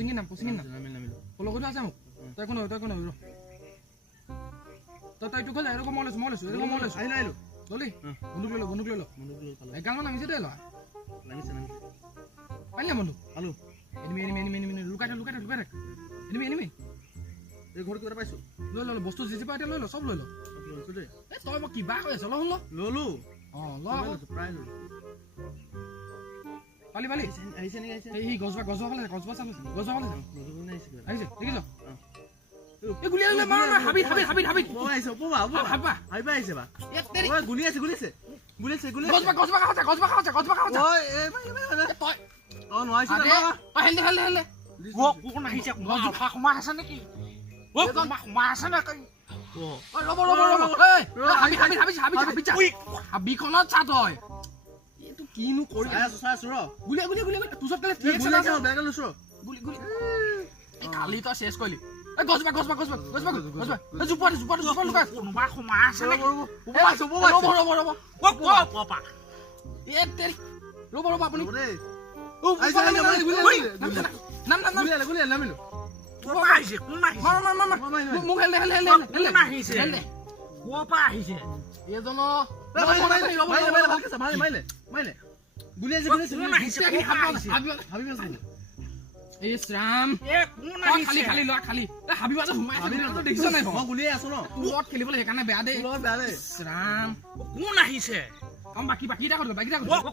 পচিঙি নাম ফলো কৰি আছে মোক তই কোন ৰ তই এইটো কলে এৰকম মই লৈছো আহিলো ললি বন্দুক লৈ ল এগালমান নামিছে দে লয় নামিছে পাইলে বন্দুক আলু এনিমি লুকাই থাক এনিমি এই ঘৰ কিবা পাইছো লৈ বস্তু জিজি পাই লৈ ল সব লৈ ল দে এ তই মই কিবা কৈ আছ ললো ল প্ৰায় ল পালি আহিছে এই গজবা ফালে আহিছে দেখিছ এই গুলি লৈ মাৰ হাবি ও আহিছে হাবা আহিছে বা ওই গুলি আছে গজবা খাওঁতে ওই এই তই নোৱাইছ না হেলে ও কোন আহিছে গজবা খমা আছে নেকি ও খমা আছে না কই ও ৰব এই হাবিখনত চা তই এটো কিনো কৰি আছো ৰ গুলি তুছত কালে ঠিক আছে বেগল লৈছো গুলি এই কালি তো শেষ কইলি এই গজবা এই জুপাৰ লুকা কোনবা খমা আছে নে ৰব ও পপা এ তেল ৰব আপুনি ও নাম গুলি নামিলো কোন আহিছে মাৰ মোক হেলে নাহিছে কোপা আহিছে এজনো মাইলে গুলি আহিছে এই শ্যাম এ কোন আহিছে খালি এ হাবিবাজা সোমাইছে দেখিছ নাই মই গুলি আছো ন তোৰত খেলিবলৈ হেকানে বেয়া দে শ্যাম কোন আহিছে কম বাকি এটা কৰিব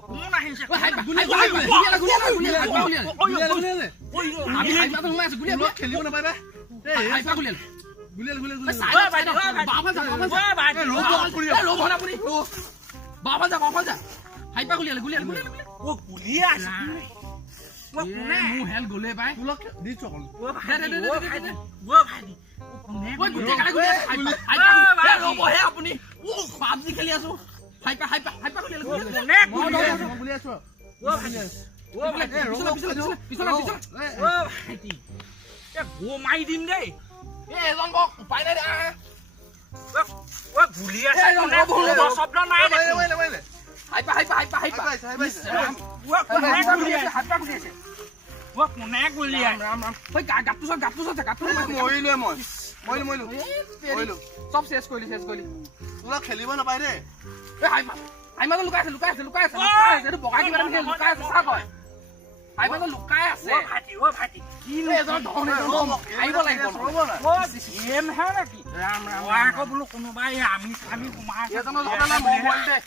কোন আহিছে গুলি সোমাইছে গুলি খেলিব নাপাইবা এই হাইপা গুলি বাবা যা হাইপা গুলি ও গুলি আছে ও কোনে মু হেল গলে পাই তুলক দিছ কোন ও ভাই ও গুলি হাইপা ৰব হে আপুনি ও পাবজি খেলি আছো হাইপা গুলি কোনে গুলি আছো ও পিছলা ও ভাইটি এ গো মাই দিম দেই এ এজন বক উপায় নাই ও গুলি আছে শব্দ নাই দে হাইপা ও কোনে গুলি আছে ৰাম ওই গাটু মইলো সব শেষ কইলি তোলা খেলিব নাপাই ৰে এ হাইমা লুকাই আছে এটো বগাই কিবা আমি লুকাই আছে চা কয় হাইমা লুকাই আছে ও ভাইটি কি এজন ধনে আইব লাগিব ও গেম হে নাকি ৰাম আকৌ বুলো কোনোবাই আমি কুমাৰ এজন ধনে মোবাইল দে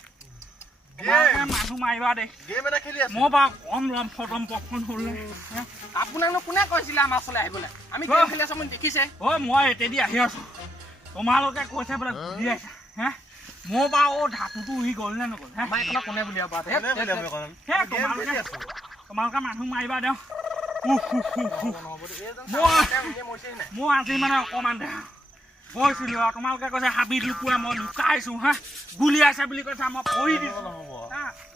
মানুহ মাৰিবা দে গেম এটা খেলি আছে মই বা কম লম ফটম পখন হলে আপোনাক কোনে কৈছিল আমাৰ চলে আহিবলে আমি গেম খেলি আছো মই দেখিছে ও মই এতেদি আহি আছো তোমালোকে কৈছে বলে ঘূৰি আছা হে মই বা ও ধাতুটো উহি গল নে নগল হে মাই কোনে বুলিয়া বা হে তোমালোকে মানুহ মাৰিবা দে মই আজি মানে অকমান দে গৈছিলো তোমালোকে কৈছে হাবি লুকুৱা মই লুকাইছো হা গুলি আছে বুলি কৈছে মই পৰি দিছো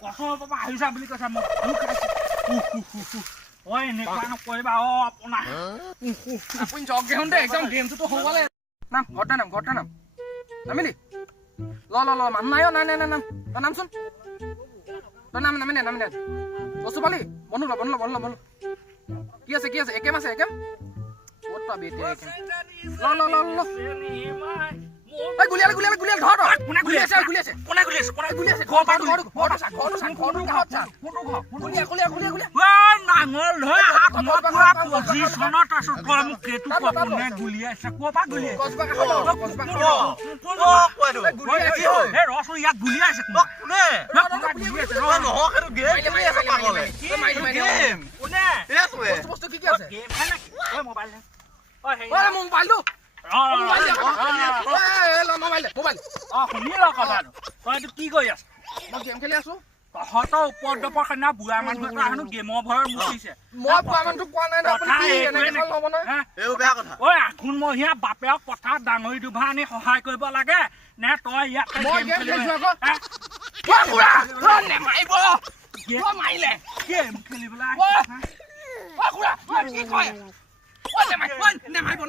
কঠৰ পৰা আহিছা বুলি কৈছে মই লুকাইছো ঐ এনেকুৱা নকৰিবা আপুনি জগ গেহন দে একদম গেমটো হ'বলে নাম ঘৰটা নাম নামিলি ল মানুহ নাই নাম তই নামচোন তই নামি দে বস্তু পালি বন্ধু কি আছে একেম আছে ক'ত পাবি এতিয়া ল এই গুলিয়ালে ঘৰ কোনে গুলি আছে নাঙল ধৰ হাত মৰা পজিশনত আছো তই মোক কেটু কোনে গুলি আছে কোপা গুলি এ ৰস ইয়াক গুলি আছে কোনে গুলি আছে নহকেটো গেম আছে পাগলে গেম কোনে এ বস্তু কি আছে গেম হে না ঐ মোবাইল ঐ মোবাইলটো মোবাইল শুনি ল কথাটো তই কি কৰি আছ মই গেম খেলি আছো তহঁতৰ উপদ্ৰৱৰ কাৰণে বুঢ়া মানুহ এটা হেনো গেমৰ ভয়ত মুচিছে মই বুঢ়া মানুহটো কোৱা নাই আপুনি এনেকে ল'ব নহয় এইও বেয়া কথা ঐ আঘোণমহীয়া বাপেক পথাৰত ডাঙৰি দুভা আনি সহায় কৰিব লাগে নে তই ইয়াত গেম খেলিছ আকৌ নেমাৰিব মাৰিলে গেম খেলিবলৈ কি কয় নেমাৰিব